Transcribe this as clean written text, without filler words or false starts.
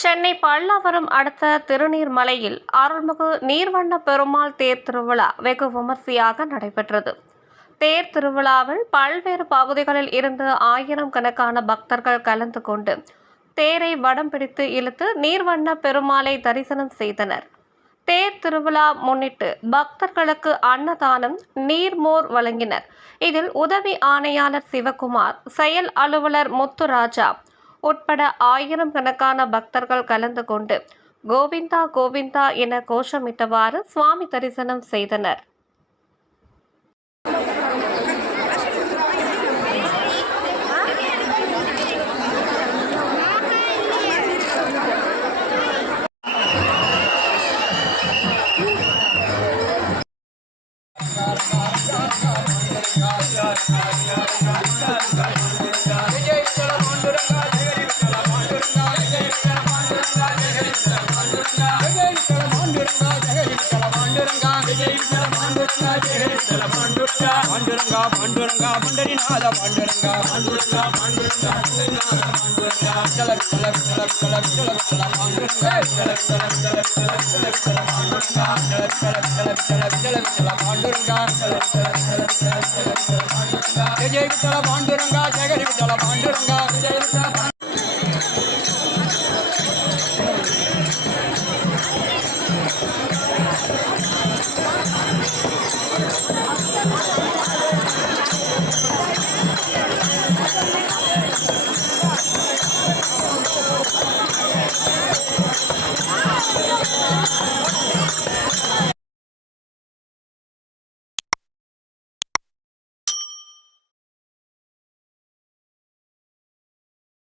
சென்னை பல்லாவரம் அடுத்த திருநீர்மலையில் அருள்மிகு நீர்வண்ண பெருமாள் தேர் திருவிழா வெகு விமர்சையாக நடைபெற்றது. தேர் திருவிழாவில் பல்வேறு பகுதிகளில் இருந்து ஆயிரக்கணக்கான பக்தர்கள் கலந்து கொண்டு தேரை வடம் பிடித்து இழுத்து நீர்வண்ண பெருமாளை தரிசனம் செய்தனர். தேர் திருவிழா முன்னிட்டு பக்தர்களுக்கு அன்னதானம், நீர்மோர் வழங்கினர். இதில் உதவி ஆணையாளர் சிவகுமார், செயல் அலுவலர் முத்துராஜா உட்பட ஆயிரக்கணக்கான பக்தர்கள் கலந்து கொண்டு கோவிந்தா கோவிந்தா என கோஷமிட்டவாறு சுவாமி தரிசனம் செய்தனர். पांडुरंगा पांडुरंगा पंढरीनाथ पांडुरंगा पांडुरंगा पांडुरंगा चलक चलक चलक चलक चलक चलक पांडुरंगा चलक चलक चलक चलक चलक चलक पांडुरंगा चलक चलक चलक चलक चलक चलक पांडुरंगा चलक चलक चलक चलक चलक चलक पांडुरंगा जय जय विठ्ठल पांडुरंगा जय हरि विठ्ठल पांडुरंगा जय